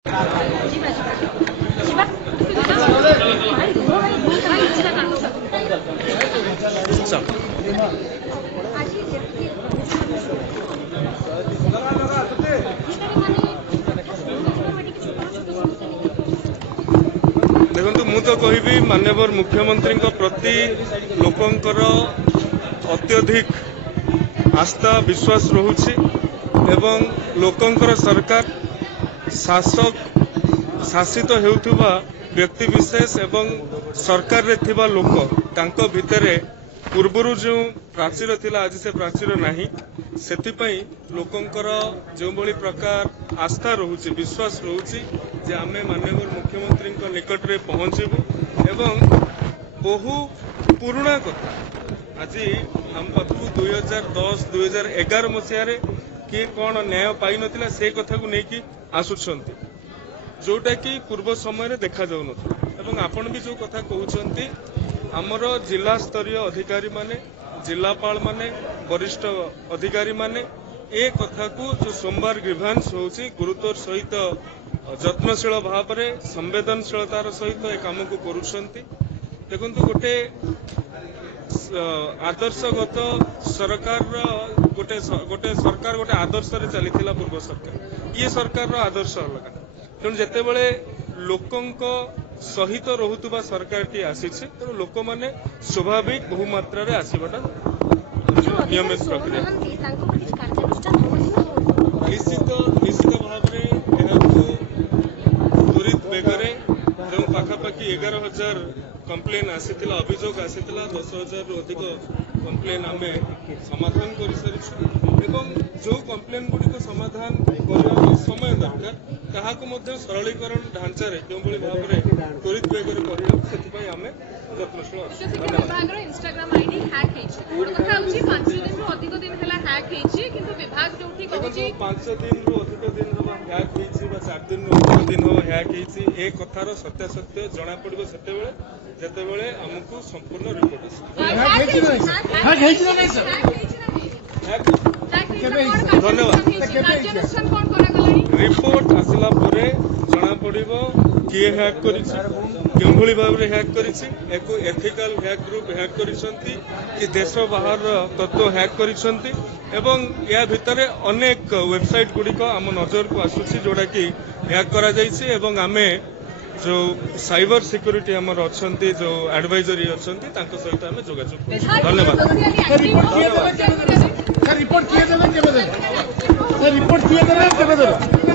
देखो मु तो कहि माननीय मुख्यमंत्री प्रति लोकंकर अत्यधिक आस्था विश्वास रहुछि एवं लोकंकर सरकार शासित हेउथुबा व्यक्ति विशेष एवं सरकार रे थिबा लोक तांको भितरे पूर्वरु जो प्राचीर थिला आज से प्राचीर नाही सेतिपई लोकंकर जो भली प्रकार आस्था रहुछि विश्वास रहुछि जे आमे माननीय मुख्यमंत्री निकट रे पहुंचबु एवं बहु पुराना कथा आज हम पाखु 2010-2011 मसीह किए कौन न्याय पाई नथिला से कथा को लेकिन आसुछंती जोटा कि पूर्व समय देखा जाऊ एवं आपण भी जो कथा कहउछंती हमर जिला स्तरीय अधिकारी माने जिलापाल माने वरिष्ठ अधिकारी माने ए कथा को जो सोमवार ग्रीवांस होउची गुरुत्वर सहित जत्नशील भाव में संवेदनशीलतार सहित ए काम को करुछंती देखंतु गोटे आदर्शगत सरकार गोटे सरकार गोटे आदर्श रे चलीथिला पूर्व सरकार ये सरकार आदर्श अलग तेणु जिते बड़े लोकंक सहित रहुतुबा सरकार टी आसीछि तेणु लोक माने स्वाभाविक बहुमात्रा रे आसीबाटा नियमित प्रक्रिया निश्चित भाव में त्वरित बेगरे जो पाखापाखि 11,000 कंप्लेन आसीथिला अभियोग आसीथिला 10,000 रु अधिक कंप्लेन आमे समाधान कर सारिछु एवं जो कंप्लेन गुडी को समाधान करबा समय दरकार ताहा को मध्य सरलीकरण ढांचा रे जो भली भाव रे त्वरित बेगर करबा सेति पई आमे यत्नशील अछि। विभाग रो इंस्टाग्राम आईडी हैक हेछि मोर कथा होछि 5 दिन रु अधिक दिन हला हैक हेछि किंतु विभाग जोठी कहछि 5 दिन रु अधिक दिन रो हैक हेछि बा 4 दिन रु अधिक दिन हो हैक हेछि ए कथार सत्यासत्य जणा पड़िबो सेते बेले जेते बेले हमकु संपूर्ण रिपोर्ट आसी हैक हेछि ना नहीं सर धन्यवाद रिपोर्ट आसला परे जना पड़िबो किए हैक करिछि केभली भाव रे हैक करिछि एको एथिकल हैक ग्रुप हैक करिसंती कि देश बाहर तत्व हैक करिसंती एवं या भितरे अनेक वेबसाइट गुडी को हम नजर को आसुछि जोडा कि हैक करा जाइछि एवं आमे जो साइबर सिक्योरिटी हमर अछंती जो एडवाइजरी अछंती तांको सहित हमें जोगाजोग धन्यवाद रिपोर्ट किए देबे केबे देबे रिपोर्ट किए देबे केबे देबे